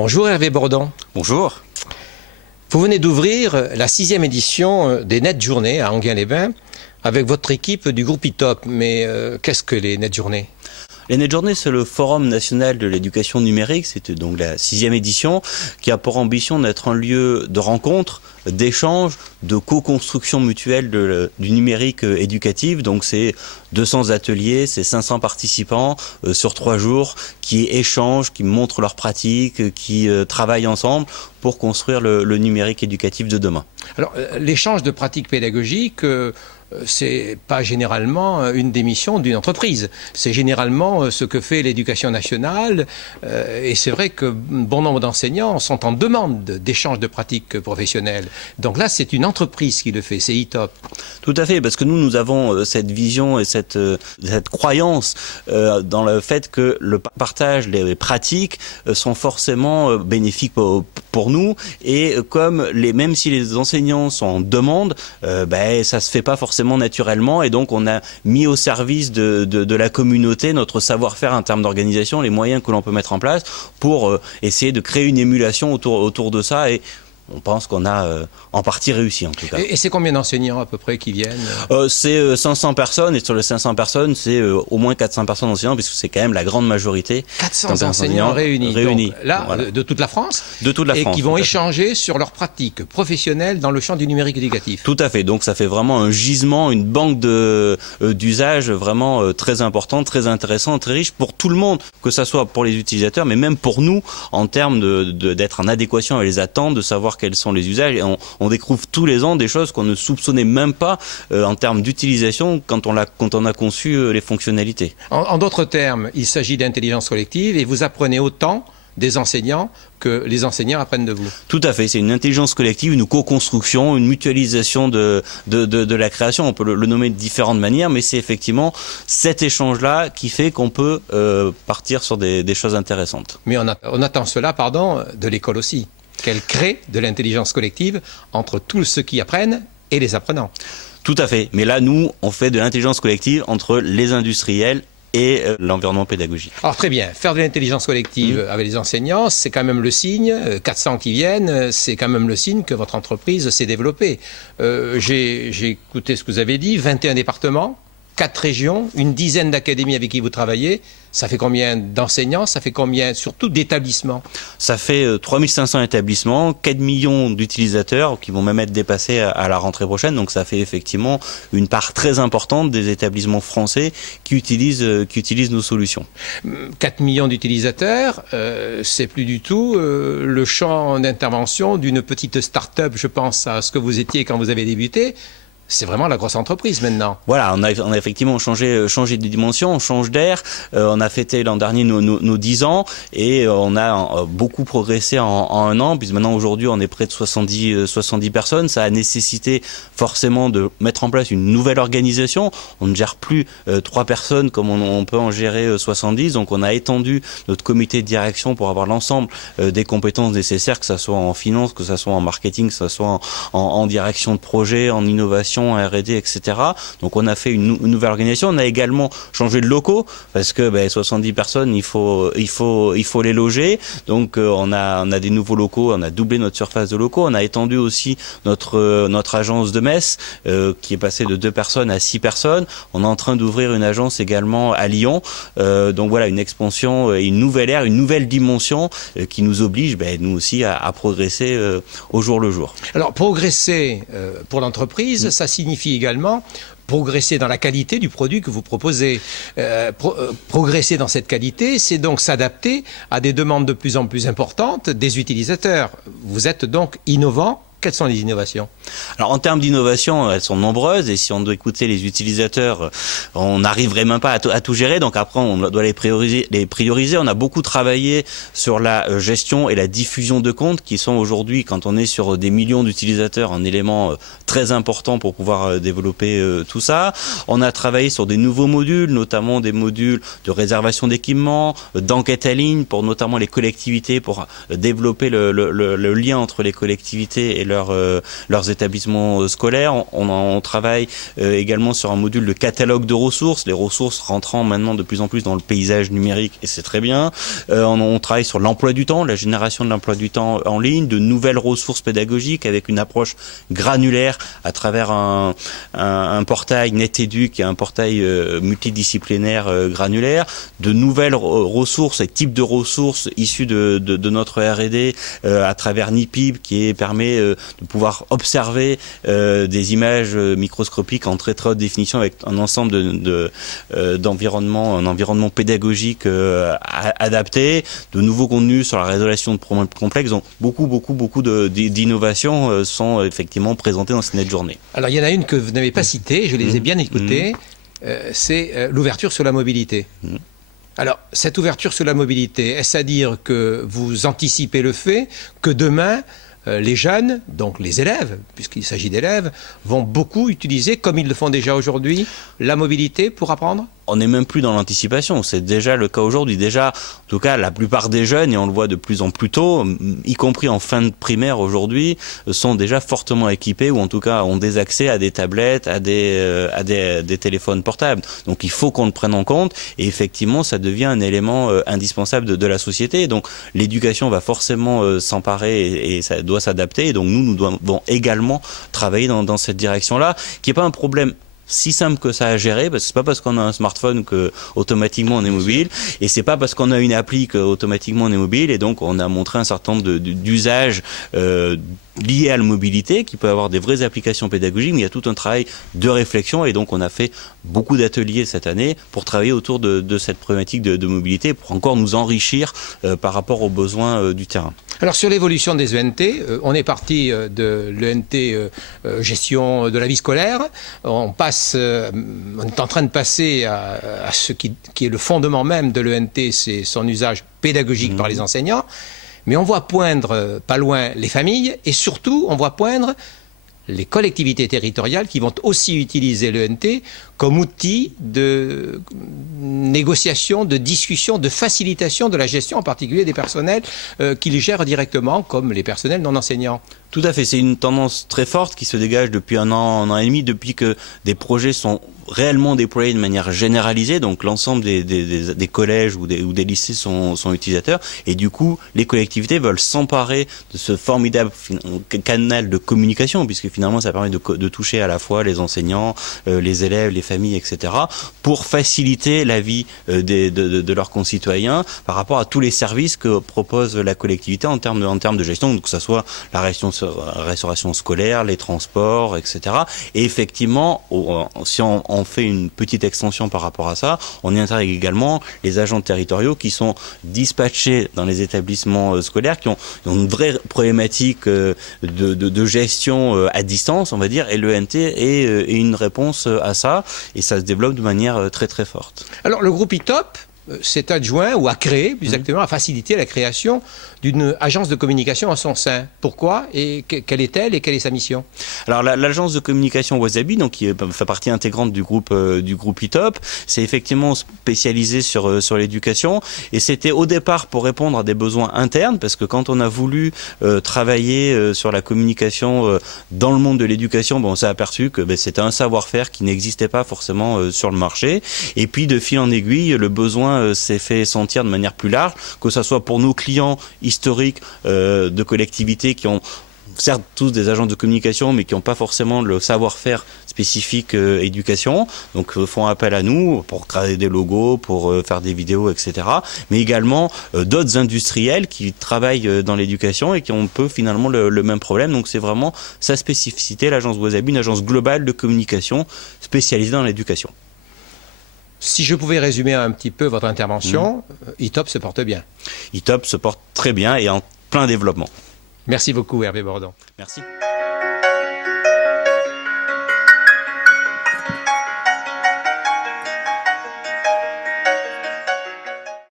Bonjour Hervé Bordon. Bonjour. Vous venez d'ouvrir la 6e édition des Net Journées à Enghien-les-Bains avec votre équipe du groupe ITOP. Mais qu'est-ce que les Net Journées ? Les Net Journées, c'est le Forum national de l'éducation numérique. C'était donc la 6e édition qui a pour ambition d'être un lieu de rencontre, d'échange, de co-construction mutuelle du numérique éducatif. Donc c'est 200 ateliers, c'est 500 participants sur 3 jours qui échangent, qui montrent leurs pratiques, qui travaillent ensemble pour construire le numérique éducatif de demain. Alors l'échange de pratiques pédagogiques, c'est pas généralement une des missions d'une entreprise. C'est généralement ce que fait l'éducation nationale. Et c'est vrai que bon nombre d'enseignants sont en demande d'échange de pratiques professionnelles. Donc là, c'est une entreprise qui le fait, c'est ITOP. Tout à fait, parce que nous avons cette vision et cette croyance dans le fait que le partage, les pratiques sont forcément bénéfiques pour nous. Et comme même si les enseignants sont en demande, ça se fait pas forcément naturellement, et donc on a mis au service de la communauté notre savoir-faire en termes d'organisation, les moyens que l'on peut mettre en place pour essayer de créer une émulation autour de ça, et on pense qu'on a en partie réussi en tout cas. Et c'est combien d'enseignants à peu près qui viennent ? C'est 500 personnes, et sur les 500 personnes, c'est au moins 400 personnes enseignants, puisque c'est quand même la grande majorité. 400 enseignants réunis. Donc, là, voilà. De toute la France ? De toute la France. Et qui vont échanger sur leurs pratiques professionnelles dans le champ du numérique éducatif. Tout à fait. Donc ça fait vraiment un gisement, une banque d'usages vraiment très importante, très intéressante, très riche pour tout le monde, que ça soit pour les utilisateurs, mais même pour nous, en termes d'être en adéquation avec les attentes, de savoir quels sont les usages. Et on découvre tous les ans des choses qu'on ne soupçonnait même pas en termes d'utilisation quand on a conçu les fonctionnalités. En d'autres termes, il s'agit d'intelligence collective, et vous apprenez autant des enseignants que les enseignants apprennent de vous. Tout à fait, c'est une intelligence collective, une co-construction, une mutualisation de la création. On peut le nommer de différentes manières, mais c'est effectivement cet échange-là qui fait qu'on peut partir sur des choses intéressantes. Mais on attend cela, de l'école aussi, qu'elle crée de l'intelligence collective entre tous ceux qui apprennent et les apprenants. Tout à fait, mais là, nous, on fait de l'intelligence collective entre les industriels et l'environnement pédagogique. Alors très bien, faire de l'intelligence collective avec les enseignants, c'est quand même le signe, 400 qui viennent, c'est quand même le signe que votre entreprise s'est développée. J'ai écouté ce que vous avez dit, 21 départements, 4 régions, une dizaine d'académies avec qui vous travaillez. Ça fait combien d'enseignants? Ça fait combien surtout d'établissements? Ça fait 3500 établissements, 4 millions d'utilisateurs qui vont même être dépassés à la rentrée prochaine. Donc ça fait effectivement une part très importante des établissements français qui utilisent nos solutions. 4 millions d'utilisateurs, c'est plus du tout le champ d'intervention d'une petite start-up. Je pense à ce que vous étiez quand vous avez débuté. C'est vraiment la grosse entreprise maintenant. Voilà, on a effectivement changé de dimension, on change d'air. On a fêté l'an dernier nos 10 ans, et on a beaucoup progressé en un an. Puis maintenant, aujourd'hui, on est près de 70 personnes. Ça a nécessité forcément de mettre en place une nouvelle organisation. On ne gère plus 3 personnes comme on peut en gérer 70. Donc on a étendu notre comité de direction pour avoir l'ensemble des compétences nécessaires, que ce soit en finance, que ce soit en marketing, que ce soit en direction de projet, en innovation, R&D, etc. Donc on a fait une nouvelle organisation. On a également changé de locaux parce que 70 personnes, il faut les loger. Donc on a des nouveaux locaux, on a doublé notre surface de locaux. On a étendu aussi notre agence de Metz qui est passée de 2 personnes à 6 personnes. On est en train d'ouvrir une agence également à Lyon. Donc voilà, une expansion, une nouvelle ère, une nouvelle dimension qui nous oblige, nous aussi, à progresser au jour le jour. Alors progresser pour l'entreprise, ça signifie également progresser dans la qualité du produit que vous proposez. Progresser dans cette qualité, c'est donc s'adapter à des demandes de plus en plus importantes des utilisateurs. Vous êtes donc innovant. Quelles sont les innovations? Alors en termes d'innovation, elles sont nombreuses, et si on doit écouter les utilisateurs, on n'arriverait même pas à tout gérer. Donc après, on doit les prioriser. On a beaucoup travaillé sur la gestion et la diffusion de comptes, qui sont aujourd'hui, quand on est sur des millions d'utilisateurs, un élément très important pour pouvoir développer tout ça. On a travaillé sur des nouveaux modules, notamment des modules de réservation d'équipements, d'enquête en ligne pour notamment les collectivités, pour développer le lien entre les collectivités et leurs établissements scolaires. On travaille également sur un module de catalogue de ressources, les ressources rentrant maintenant de plus en plus dans le paysage numérique, et c'est très bien. On travaille sur l'emploi du temps, la génération de l'emploi du temps en ligne, de nouvelles ressources pédagogiques avec une approche granulaire à travers un portail NetEdu qui est un portail multidisciplinaire granulaire, de nouvelles ressources et types de ressources issues de notre R&D à travers NIPIB qui permet de pouvoir observer des images microscopiques en très très haute définition avec un ensemble d'environnements, un environnement pédagogique adapté, de nouveaux contenus sur la résolution de problèmes complexes. Donc beaucoup d'innovations sont effectivement présentées dans cette NetJournée. Alors il y en a une que vous n'avez pas citée, je les ai bien écoutées, c'est l'ouverture sur la mobilité. Alors, cette ouverture sur la mobilité, est-ce à dire que vous anticipez le fait que demain, les jeunes, donc les élèves, puisqu'il s'agit d'élèves, vont beaucoup utiliser, comme ils le font déjà aujourd'hui, la mobilité pour apprendre ? On n'est même plus dans l'anticipation, c'est déjà le cas aujourd'hui. Déjà, en tout cas, la plupart des jeunes, et on le voit de plus en plus tôt, y compris en fin de primaire aujourd'hui, sont déjà fortement équipés ou en tout cas ont des accès à des tablettes, à des téléphones portables. Donc il faut qu'on le prenne en compte et effectivement, ça devient un élément indispensable de la société. Donc l'éducation va forcément s'emparer et ça doit s'adapter. Et donc nous devons également travailler dans cette direction-là, qui n'est pas un problème si simple que ça à gérer, parce que c'est pas parce qu'on a un smartphone que automatiquement on est mobile, et c'est pas parce qu'on a une appli que automatiquement on est mobile, et donc on a montré un certain nombre d'usages liés à la mobilité, qui peut avoir des vraies applications pédagogiques, mais il y a tout un travail de réflexion, et donc on a fait beaucoup d'ateliers cette année pour travailler autour de cette problématique de mobilité, pour encore nous enrichir par rapport aux besoins du terrain. Alors sur l'évolution des ENT, on est parti de l'ENT gestion de la vie scolaire, on est en train de passer à ce qui est le fondement même de l'ENT, c'est son usage pédagogique par les enseignants, mais on voit poindre pas loin les familles et surtout on voit poindre les collectivités territoriales qui vont aussi utiliser l'ENT comme outil de négociation, de discussion, de facilitation de la gestion, en particulier des personnels qu'ils gèrent directement, comme les personnels non enseignants. Tout à fait, c'est une tendance très forte qui se dégage depuis un an et demi, depuis que des projets sont réellement déployés de manière généralisée, donc l'ensemble des collèges ou des lycées sont utilisateurs, et du coup les collectivités veulent s'emparer de ce formidable canal de communication, puisque finalement ça permet de toucher à la fois les enseignants, les élèves, les familles, etc., pour faciliter la vie de leurs concitoyens par rapport à tous les services que propose la collectivité en termes de gestion, donc que ce soit la restauration scolaire, les transports, etc. Et effectivement, si on fait une petite extension par rapport à ça, on y intègre également les agents territoriaux qui sont dispatchés dans les établissements scolaires, qui ont une vraie problématique de gestion à distance, on va dire, et l'ENT est une réponse à ça, et ça se développe de manière très très forte. Alors le groupe ITOP s'est adjoint ou a créé, plus exactement, a facilité la création d'une agence de communication en son sein. Pourquoi et quelle est-elle et quelle est sa mission? Alors l'agence de communication Wasabi, donc qui fait partie intégrante du groupe ITOP, c'est effectivement spécialisé sur l'éducation, et c'était au départ pour répondre à des besoins internes, parce que quand on a voulu travailler sur la communication dans le monde de l'éducation, on s'est aperçu que c'était un savoir-faire qui n'existait pas forcément sur le marché, et puis de fil en aiguille, le besoin s'est fait sentir de manière plus large, que ce soit pour nos clients historiques de collectivités qui ont certes tous des agents de communication, mais qui n'ont pas forcément le savoir-faire spécifique éducation, donc font appel à nous pour créer des logos, pour faire des vidéos, etc. Mais également d'autres industriels qui travaillent dans l'éducation et qui ont un peu finalement le même problème. Donc c'est vraiment sa spécificité, l'agence Wasabi, une agence globale de communication spécialisée dans l'éducation. Si je pouvais résumer un petit peu votre intervention, ITOP se porte bien. ITOP se porte très bien et en plein développement. Merci beaucoup Hervé Bordon. Merci.